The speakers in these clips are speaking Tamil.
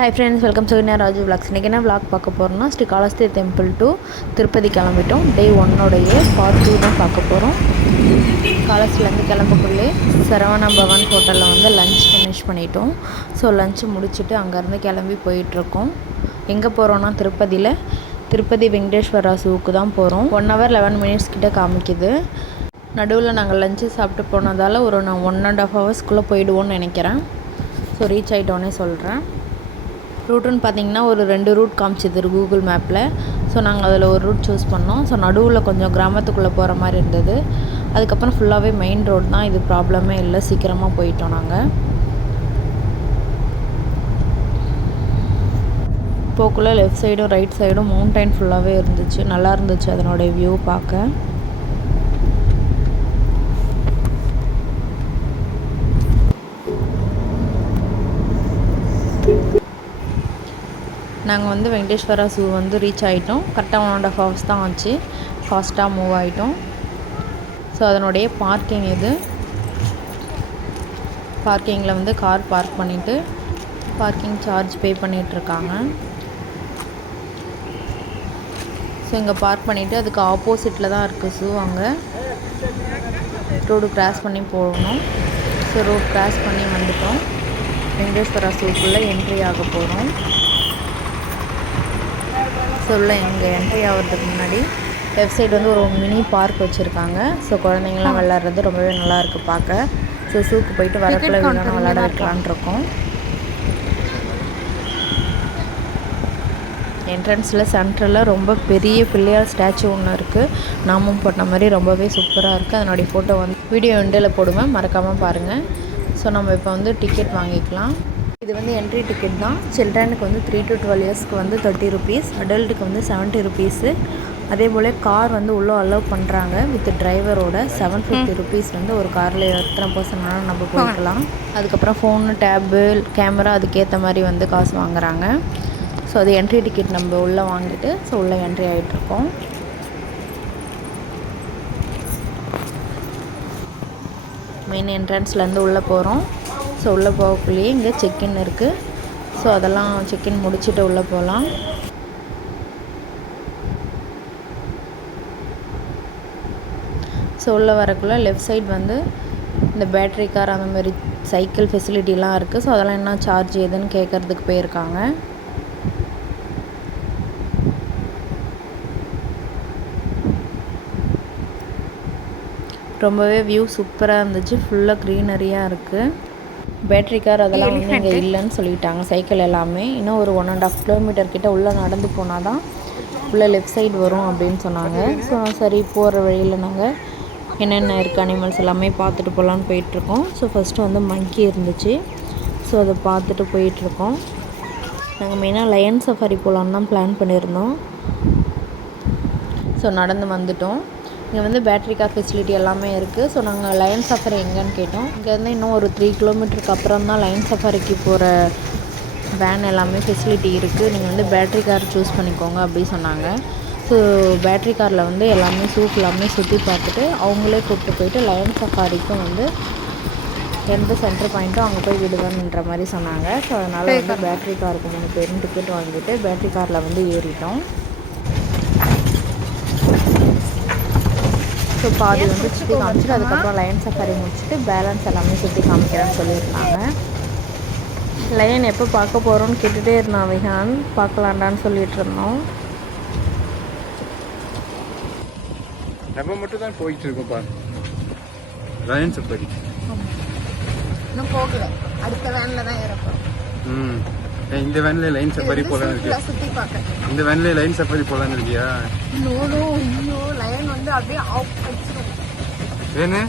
Hi friends, welcome to Raju vlogs. இன்றைக்கி என்ன விளாக் பார்க்க போகிறோம்னா ஸ்ரீகாளஹஸ்தி டெம்பிள் டு திருப்பதி கிளம்பிட்டோம். டே 1 பார்ட் 2 தான் பார்க்க போகிறோம். காலேஜ்லேருந்து கிளம்பக்குள்ளே சரவணா பவன் ஹோட்டலில் வந்து லஞ்ச் ஃபினிஷ் பண்ணிட்டோம். ஸோ லஞ்சு முடிச்சுட்டு அங்கேருந்து கிளம்பி போயிட்டுருக்கோம். எங்கே போகிறோன்னா திருப்பதி வெங்கடேஸ்வரா ஜூவுக்கு தான் போகிறோம். 1 hour 11 minutes கிட்ட காமிக்குது. நடுவில் நாங்கள் லஞ்சு சாப்பிட்டு போனதால் ஒரு 1.5 hours போயிடுவோன்னு நினைக்கிறேன். ஸோ ரீச் ஆகிட்டோன்னே சொல்கிறேன். ரூட்டுன்னு பார்த்தீங்கன்னா ஒரு 2 ரூட் காமிச்சிது கூகுள் மேப்பில். ஸோ நாங்கள் அதில் ஒரு ரூட் சூஸ் பண்ணோம். ஸோ நடுவில் கொஞ்சம் கிராமத்துக்குள்ளே போகிற மாதிரி இருந்தது. அதுக்கப்புறம் ஃபுல்லாகவே மெயின் ரோடு தான். இது ப்ராப்ளமே இல்லை, சீக்கிரமாக போயிட்டோம் நாங்கள். போக்குள்ளே லெஃப்ட் சைடும் ரைட் சைடும் மவுண்டைன் ஃபுல்லாகவே இருந்துச்சு. நல்லா இருந்துச்சு அதனோடைய வியூ பார்க்க. நாங்கள் வந்து வெங்கடேஸ்வரா ஜூ வந்து ரீச் ஆகிட்டோம். கரெக்டாக 1.5 hours தான் ஆச்சு. ஃபாஸ்ட்டாக மூவ் ஆகிட்டோம். ஸோ அதனுடைய பார்க்கிங் இது. பார்க்கிங்கில் வந்து கார் பார்க் பண்ணிவிட்டு பார்க்கிங் சார்ஜ் பே பண்ணிகிட்ருக்காங்க. ஸோ இங்கே பார்க் பண்ணிவிட்டு அதுக்கு ஆப்போசிட்டில் தான் இருக்குது ஜூ. அங்கே ரோடு கிராஸ் பண்ணி போகணும். ஸோ ரோடு கிராஸ் பண்ணி வந்துட்டோம். வெங்கடேஸ்வரா ஜூக்குள்ளே என்ட்ரி ஆக போகிறோம். உள்ள எங்கே என்ட்ரி ஆகிறதுக்கு முன்னாடி லெஃப்ட் சைடு வந்து ஒரு மினி பார்க் வச்சுருக்காங்க. ஸோ குழந்தைங்களாம் விளாட்றது ரொம்பவே நல்லாயிருக்கு பார்க்க. ஸோ ஜூக்கு போயிட்டு வரக்குள்ள வேணும் விளாட வைக்கலான் இருக்கோம். என்ட்ரன்ஸில் சென்டரில் ரொம்ப பெரிய பிள்ளையார் ஸ்டாச்சு ஒன்று இருக்குது. நாமும் போட்ட மாதிரி ரொம்பவே சூப்பராக இருக்குது. அதனுடைய ஃபோட்டோ வந்து வீடியோ எண்டில் போடுவேன், மறக்காமல் பாருங்கள். ஸோ நம்ம இப்போ வந்து டிக்கெட் வாங்கிக்கலாம். இது வந்து என்ட்ரி டிக்கெட் தான். சில்ட்ரனுக்கு வந்து 3 to 12 yearsக்கு வந்து 30 rupees, அடல்ட்டுக்கு வந்து 70 rupees. அதே போல் கார் வந்து உள்ளே அலோவ் பண்ணுறாங்க வித் டிரைவரோட. 750 rupees வந்து ஒரு காரில் எத்தனை பர்சன் வேணாலும் நம்ம போய்க்கலாம். அதுக்கப்புறம் ஃபோனு, டேபு, கேமரா அதுக்கேற்ற மாதிரி வந்து காசு வாங்குறாங்க. ஸோ அது என்ட்ரி டிக்கெட் நம்ம உள்ளே வாங்கிட்டு ஸோ உள்ளே என்ட்ரி ஆகிட்ருக்கோம். மெயின் என்ட்ரன்ஸ்லேருந்து உள்ளே போகிறோம். ஸோ உள்ளே போகக்குள்ளேயே இங்கே செக்இன் இருக்குது. ஸோ அதெல்லாம் செக்இன் முடிச்சுட்டு உள்ளே போகலாம். ஸோ உள்ளே வரக்குள்ளே லெஃப்ட் சைட் வந்து இந்த பேட்ரி கார் அந்த மாதிரி சைக்கிள் ஃபெசிலிட்டிலாம் இருக்குது. ஸோ அதெல்லாம் என்ன சார்ஜ் ஏதுன்னு கேட்குறதுக்கு போயிருக்காங்க. ரொம்பவே வியூ சூப்பராக இருந்துச்சு. ஃபுல்லாக க்ரீனரியாக இருக்குது. பேட்ரி கார் அதெல்லாம் வந்து இங்கே இல்லைன்னு சொல்லிட்டாங்க. சைக்கிள் எல்லாமே இன்னும் ஒரு 1.5 kilometer கிட்ட உள்ளே நடந்து போனால் தான் உள்ளே லெஃப்ட் சைடு வரும் அப்படின்னு சொன்னாங்க. ஸோ சரி, போகிற வழியில் நாங்கள் என்னென்ன இருக்குது அனிமல்ஸ் எல்லாமே பார்த்துட்டு போகலான்னு போயிட்டுருக்கோம். ஸோ ஃபஸ்ட்டு வந்து மங்கி இருந்துச்சு. ஸோ அதை பார்த்துட்டு போயிட்டுருக்கோம். நாங்கள் மெயினாக லயன் சஃபாரி போகலான்னு தான் பிளான் பண்ணியிருந்தோம். ஸோ நடந்து வந்துட்டோம். இங்கே வந்து பேட்ரி கார் ஃபெசிலிட்டி எல்லாமே இருக்குது. ஸோ நாங்கள் லயன் சஃபாரி எங்கேன்னு கேட்டோம். இங்கேருந்து இன்னும் ஒரு 3 kilometerக்கு அப்புறம் தான் லயன் சஃபாரிக்கு போகிற வேன் எல்லாமே ஃபெசிலிட்டி இருக்குது. நீங்கள் வந்து பேட்ரி கார் சூஸ் பண்ணிக்கோங்க அப்படி சொன்னாங்க. ஸோ பேட்ரி காரில் வந்து எல்லாமே எல்லாமே சுற்றி பார்த்துட்டு அவங்களே கூப்பிட்டு போயிட்டு லயன் சஃபாரிக்கும் வந்து எந்த சென்டர் பாயிண்ட்டும் அங்கே போய் விடுவேன்ற மாதிரி சொன்னாங்க. ஸோ அதனால் வந்து பேட்ரி காருக்கு 3 பேரும் டிக்கெட் வாங்கிட்டு பேட்ரி காரில் வந்து ஏறிட்டோம். ஸோ பாதி வந்து சுற்றி காமிச்சிட்டு அதுக்கப்புறம் லயன் சஃபாரி முடிச்சுட்டு பேலன்ஸ் எல்லாமே சுற்றி காமிக்கிறேன்னு சொல்லியிருந்தாங்க. லயன் எப்போ பார்க்க போகிறோன்னு கேட்டுகிட்டே இருந்தான் விஹான். பார்க்கலாண்டான்னு சொல்லிட்டு இருந்தோம். நம்ம மட்டும் தான் போயிட்டு இருக்கோம் பாரு லயன் சஃபாரி. இன்னும் போகல, அடுத்த வேனில் தான் ஏறப்போம். இந்த வேன்ல லைன் சஃபாரி போலான்னு இருக்கு. சுற்றி பார்க்க இந்த வேன்ல லைன் சஃபாரி போலான்னு இருக்கியா? ஐயோ, லயன் வந்து அப்படியே ஆஃப் அடிச்சிடும். ஏன்னு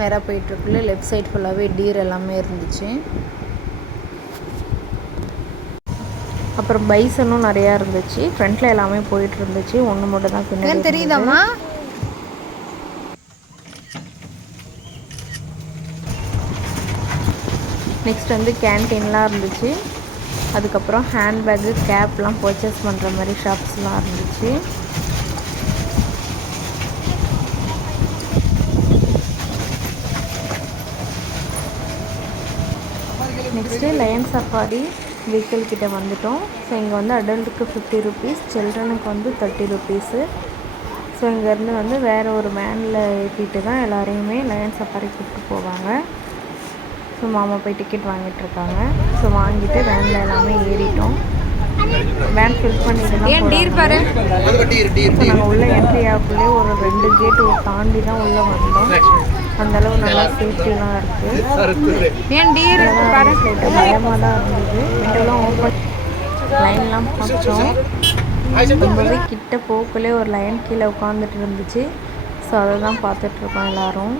நேராக போயிட்டுருக்குள்ள லெஃப்ட் சைட் ஃபுல்லாகவே டீர் எல்லாமே இருந்துச்சு. அப்புறம் பைசனும் நிறையா இருந்துச்சு. ஃப்ரண்ட்டில் எல்லாமே போயிட்டு இருந்துச்சு. ஒன்று மட்டும் தான் பின்னாடி தெரியுதாம்மா. நெக்ஸ்ட் வந்து கேன்டீன்லாம் இருந்துச்சு. அதுக்கப்புறம் ஹேண்ட்பேக்கு, கேப்லாம் பர்ச்சேஸ் பண்ணுற மாதிரி ஷாப்ஸ்லாம் இருந்துச்சு. நெக்ஸ்ட்டு லயன் சஃபாரி வெஹிக்கிள் கிட்ட வந்துட்டோம். ஸோ இங்கே வந்து அடல்ட்டுக்கு 50 ருபீஸ், சில்ட்ரனுக்கு வந்து 30 ருபீஸு. ஸோ இங்கேருந்து வந்து வேறு ஒரு வேனில் ஏற்றிட்டு தான் எல்லாரையுமே லயன் சஃபாரி கூப்பிட்டு போவாங்க. ஸோ மாமா போய் டிக்கெட் வாங்கிட்டுருக்காங்க. ஸோ வாங்கிட்டு வேனில் எல்லாமே ஏறிட்டோம். வேன் ஃபில் பண்ணிட்டு தான் போகிறாங்க. ஸோ நாங்கள் உள்ளே என்ட்ரி ஆகக்குள்ளே ஒரு 2 கேட்டு தாண்டி தான் உள்ளே வந்தோம். அந்தளவு நல்லா சேஃப்டிலாம் இருக்குது. லைட்டாக பயமாக தான் இருந்தது. விண்டோலாம் ஓப்பன், லைன்லாம் பார்த்தோம். ரொம்பவே கிட்ட போக்குள்ளே ஒரு லைன் கீழே உட்காந்துட்டு இருந்துச்சு. ஸோ அதை தான் பார்த்துட்ருக்கோம் எல்லோரும்.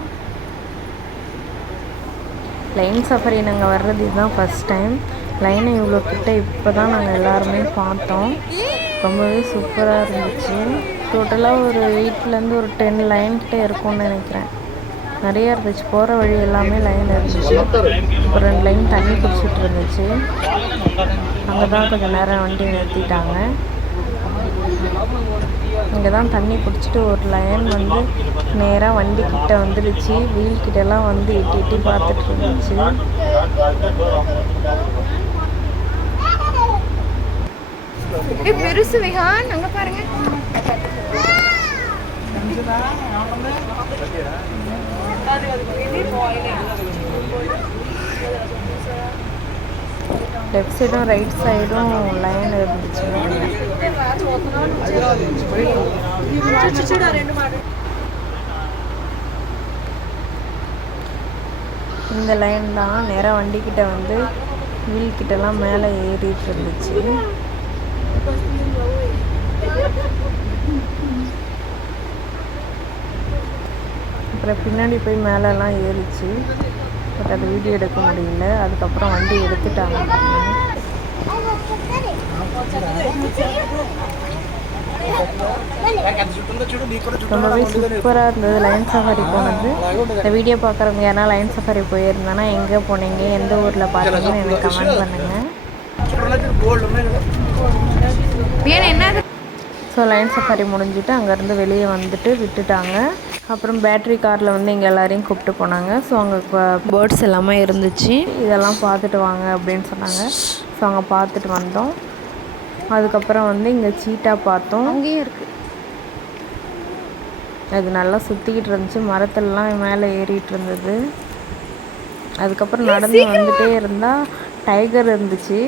லைன் சஃபாரி நாங்கள் வர்றது இதுதான் ஃபஸ்ட் டைம். லைனை இவ்வளோ கிட்ட இப்போ தான் நாங்கள் எல்லாருமே பார்த்தோம். ரொம்பவே சூப்பராக இருந்துச்சு. டோட்டலாக ஒரு 8லேருந்து ஒரு 10 லைன் கிட்டே இருக்கும்னு நினைக்கிறேன். நிறையா இருந்துச்சு. போகிற வழி எல்லாமே லைன் இருந்துச்சு. ஒரு 2 லைன் தண்ணி குடிச்சிட்டு இருந்துச்சு. அங்கே தான் கொஞ்சம் நேரம் வண்டி நிறுத்திட்டாங்க. இங்கே தான் தண்ணி குடிச்சிட்டு ஒரு லைன் வந்து நேராக வண்டி கிட்ட வந்துடுச்சு. வீல் கிட்டலாம் வந்து எட்டி எட்டி பார்த்துட்டு இருந்துச்சு. பெருசு விஹான் அங்கே பாருங்க. லெஃப்ட் சைடும் ரைட் சைடும் லைன் இருந்துச்சு. இந்த லைன் தான் நேராக வண்டிக்கிட்ட வந்து வீல் கிட்டலாம் மேலே ஏறிட்டு இருந்துச்சு. அப்புறம் பின்னாடி போய் மேலெலாம் ஏறிச்சு. பட் அது வீடியோ எடுக்க முடியல. அதுக்கப்புறம் வண்டி எடுத்துட்டாங்க. ரொம்பவே சூப்பராக இருந்தது லைன் சஃபாரி போனது. இந்த வீடியோ பார்க்குறவங்க யாரா லைன் சஃபாரி போயிருந்தானா எங்கே போனீங்க, எந்த ஊரில் பார்த்தீங்கன்னு எனக்கு கமெண்ட் பண்ணுங்கள். ஸோ லைன் சஃபாரி முடிஞ்சுட்டு அங்கேருந்து வெளியே வந்துட்டு விட்டுட்டாங்க. அப்புறம் பேட்ரி காரில் வந்து எங்கள் எல்லோரையும் கூப்பிட்டு போனாங்க. ஸோ அங்கே பேர்ட்ஸ் எல்லாமே இருந்துச்சு. இதெல்லாம் பார்த்துட்டு வாங்க அப்படின்னு சொன்னாங்க. ஸோ அங்கே பார்த்துட்டு வந்தோம். அதுக்கப்புறம் வந்து இங்கே சீட்டா பார்த்தோம். அங்கேயும் இருக்குது. அது நல்லா சுற்றிக்கிட்டு இருந்துச்சு. மரத்துலலாம் மேலே ஏறிட்டு இருந்தது. அதுக்கப்புறம் நடந்து வந்துகிட்டே இருந்தால் டைகர் இருந்துச்சு.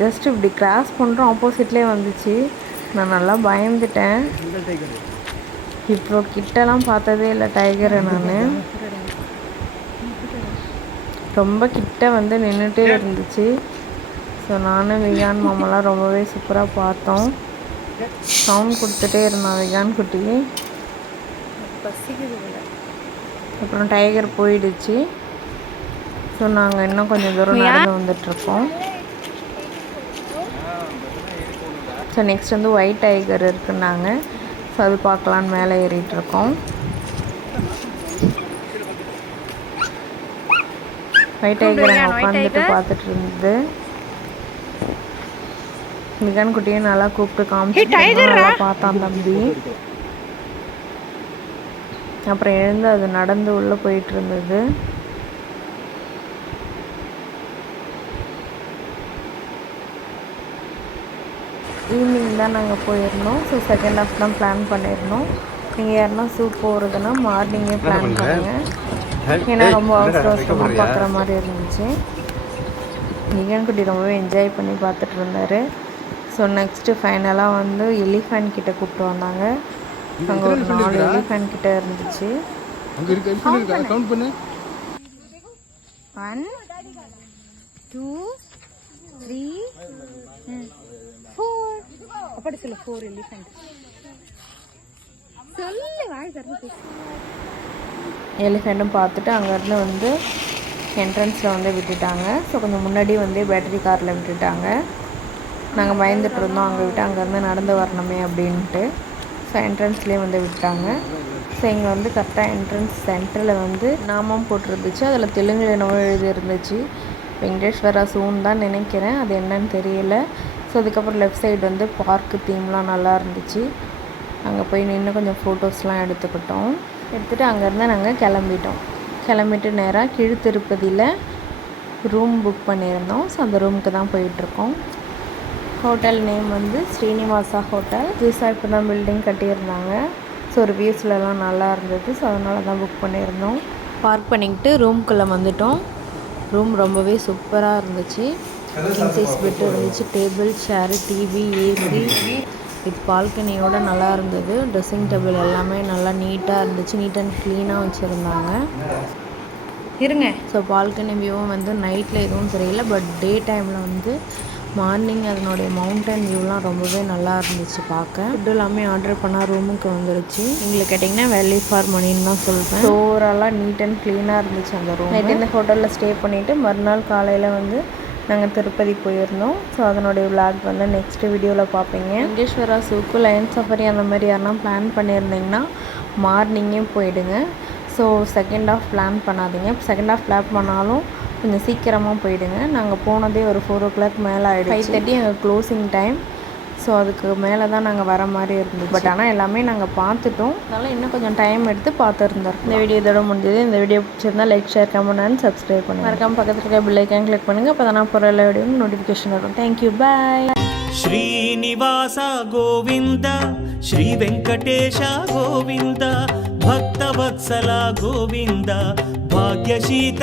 ஜஸ்ட் இப்படி கிராஸ் பண்ணுறோம், ஆப்போசிட்லேயே வந்துச்சு. நான் நல்லா பயந்துட்டேன். இப்போ கிட்டலாம் பார்த்ததே இல்லை டைகரை. நான் ரொம்ப கிட்ட வந்து நின்றுட்டே இருந்துச்சு. ஸோ நானும் விகான் மாமாலாம் ரொம்பவே சூப்பராக பார்த்தோம். சவுண்ட் கொடுத்துட்டே இருந்தான் விகான் குட்டி. அப்புறம் டைகர் போயிடுச்சு. ஸோ நாங்கள் இன்னும் கொஞ்சம் தூரம் நடந்து வந்துட்ருக்கோம். ஸோ நெக்ஸ்ட் வந்து ஒயிட் டைகர் இருக்குன்னாங்க. ஸோ அது பார்க்கலான்னு மேலே ஏறிட்டுருக்கோம். ஒயிட் டைகர் அங்கே உட்காந்துட்டு பார்த்துட்டு இருந்தது. மிகான் குட்டியை நல்லா கூப்பிட்டு காமிச்சு பார்த்தான் தம்பி. அப்புறம் எழுந்து அது நடந்து உள்ளே போயிட்டு இருந்தது. ஈவினிங் தான் நாங்கள் போயிருந்தோம். ஸோ செகண்ட் ஹாஃப் தான் பிளான் பண்ணியிருந்தோம். நீங்கள் யாருன்னா சூப் போகிறதுனா மார்னிங்கே பிளான் பண்ணுங்கள். ஏன்னா ரொம்ப அவசரமாக பார்க்குற மாதிரி இருந்துச்சு. மிகான் குட்டி ரொம்பவே என்ஜாய் பண்ணி பார்த்துட்டு இருந்தார். ஸோ நெக்ஸ்ட்டு ஃபைனலாக வந்து எலிஃபேண்ட் கிட்டே கூப்பிட்டு வந்தாங்க. அங்கே ஒரு 4 எலிஃபேண்ட் கிட்டே இருந்துச்சு. 1 2 3 4 அப்படி சொல்ல 4 எலிஃபென்ட் சொல்லு வாய் தரது. எலிஃபெண்ட்டும் பார்த்துட்டு அங்கேருந்து வந்து என்ட்ரன்ஸில் வந்து விட்டுட்டாங்க. ஸோ கொஞ்சம் முன்னாடி வந்து பேட்டரி காரில் விட்டுட்டாங்க. நாங்கள் பயந்துட்டு இருந்தோம் அங்கே விட்டு அங்கேருந்து நடந்து வரணுமே அப்படின்ட்டு. ஸோ என்ட்ரன்ஸ்லேயே வந்து விட்டாங்க. ஸோ இங்கே வந்து கரெக்டாக என்ட்ரன்ஸ் சென்டரில் வந்து நாமம் போட்டிருந்துச்சு. அதில் தெலுங்கில் என்னவோ எழுதியிருந்துச்சு. வெங்கடேஸ்வரா சூன் தான் நினைக்கிறேன், அது என்னன்னு தெரியல. ஸோ அதுக்கப்புறம் லெஃப்ட் சைடு வந்து பார்க்கு தீம்லாம் நல்லா இருந்துச்சு. அங்கே போய் நின்று கொஞ்சம் ஃபோட்டோஸ்லாம் எடுத்துக்கிட்டோம். எடுத்துகிட்டு அங்கேருந்து நாங்கள் கிளம்பிட்டோம். கிளம்பிட்டு நேராக கீழ் திருப்பதியில் ரூம் புக் பண்ணியிருந்தோம். ஸோ அந்த ரூமுக்கு தான் போயிட்டுருக்கோம். ஹோட்டல் நேம் வந்து ஸ்ரீனிவாசா ஹோட்டல். புதுசாக இப்போ தான் பில்டிங் கட்டியிருந்தாங்க. ஸோ ரிவ்யூஸ்லலாம் நல்லா இருந்தது. ஸோ அதனால தான் புக் பண்ணியிருந்தோம். பார்க் பண்ணிக்கிட்டு ரூம்குள்ளே வந்துட்டோம். ரூம் ரொம்பவே சூப்பராக இருந்துச்சு. கிங் சைஸ் பெட்டு இருந்துச்சு. Table, chair, TV, AC with பால்கனியோட நல்லா இருந்தது. ட்ரெஸ்ஸிங் டேபிள் எல்லாமே நல்லா நீட்டாக இருந்துச்சு. நீட் அண்ட் க்ளீனாக வச்சுருந்தாங்க. இருங்க. ஸோ பால்கனி வியூவும் வந்து நைட்டில் எதுவும் தெரியல. பட் டே டைமில் வந்து மார்னிங் அதனுடைய மவுண்டன் வியூலாம் ரொம்பவே நல்லா இருந்துச்சு பார்க்க. ஃபுட்டு எல்லாமே ஆர்டர் பண்ணால் ரூமுக்கு வந்துருச்சு. எங்களுக்கு கேட்டிங்கன்னா வேல்யூ ஃபார் மணின்னு தான் சொல்வேன். ஸோ ஓவராலாக நீட் அண்ட் க்ளீனாக இருந்துச்சு அந்த ரூம். நைட்டு இந்த ஹோட்டலில் ஸ்டே பண்ணிவிட்டு மறுநாள் காலையில் வந்து நாங்கள் திருப்பதி போயிருந்தோம். ஸோ அதனுடைய விளாக் வந்து நெக்ஸ்ட் வீடியோவில் பார்ப்பீங்க. வெங்கடேஸ்வரா ஜூக்கு லயன் சஃபாரி அந்த மாதிரி யாருனா பிளான் பண்ணியிருந்தீங்கன்னா மார்னிங்கே போயிடுங்க. ஸோ செகண்ட் ஆஃப் பிளான் பண்ணாதீங்க. செகண்ட் ஆஃப் பிளான் பண்ணாலும் கொஞ்சம் சீக்கிரமாக போயிடுங்க. நாங்கள் போனதே ஒரு 4 o'clock மேலே ஆகிடுச்சு. 5:30 எங்கள் க்ளோசிங் டைம். ஸோ அதுக்கு மேலே தான் நாங்கள் வர மாதிரி இருந்தது. பட் ஆனால் எல்லாமே நாங்கள் பார்த்துட்டோம். அதனால் இன்னும் கொஞ்சம் டைம் எடுத்து பார்த்துருந்தோம். இந்த வீடியோ இதோட முடிஞ்சது. இந்த வீடியோ பிடிச்சிருந்தா like, share, comment and subscribe பண்ணுங்கள். மறக்காம பக்கத்தில் இருக்க பெல் ஐக்கான் கிளிக் பண்ணுங்கள். அப்போ தான் நான் போகிற எல்லா வீடியோவும் நோட்டிஃபிகேஷன் வரும். தேங்க்யூ, பாய். ಶ್ರೀನಿವಾಸ ಗೋವಿಂದ ಶ್ರೀ ವೆಂಕಟೇಶ ಗೋವಿಂದ ಭಕ್ತವತ್ಸಲ ಗೋವಿಂದ ಭಾಗ್ಯಶೀತ